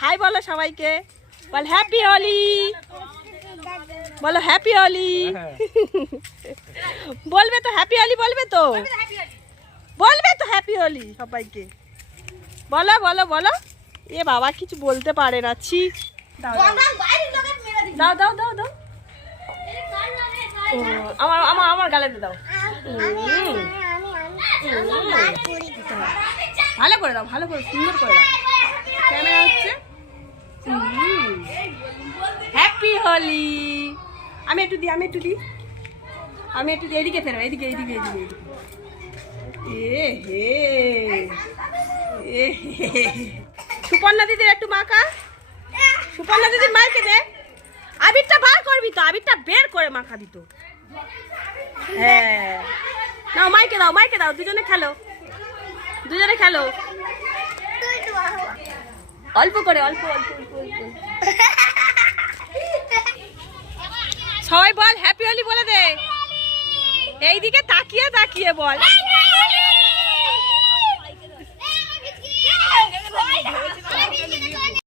High বলো সবাইকে, বল happy Holi, বলো হ্যাপি হোলি। বলবে তো হ্যাপি হোলি, বলবে তো, বলবে তো হ্যাপি হোলি সবাইকে। বলো বলো বলো। এ বাবা কিছু বলতে পারে না, ছি। দাও দাও দাও দাও দাও। আমার আমার আমার গালেতে দাও। ভালো করে দাও, ভালো করে, সুন্দর করে দাও। ক্যামেরা হচ্ছে। হ্যাপি হোলি। আমি একটু দিই, আমি একটু দিই, আমি একটু দিই। এদিকে ফেরো, এদিকে এদিকে এদিকে এদিকে। এ হে এ হে। সুপর্ণা দিদির একটু মাখা, সুপর্ণা দিদির মাইকে দে। আবিরটা বার করবি তো, আবিরটা বের করে মাখাবি তো। হ্যাঁ নাও, মাইকে দাও, মাইকে দাও, দুজনে খেলো, দুজনে খেলো। অল্প করে, অল্প অল্প অল্প অল্প। সবাই বল হ্যাপি হোলি বলে দে, এইদিকে তাকিয়ে তাকিয়ে বল।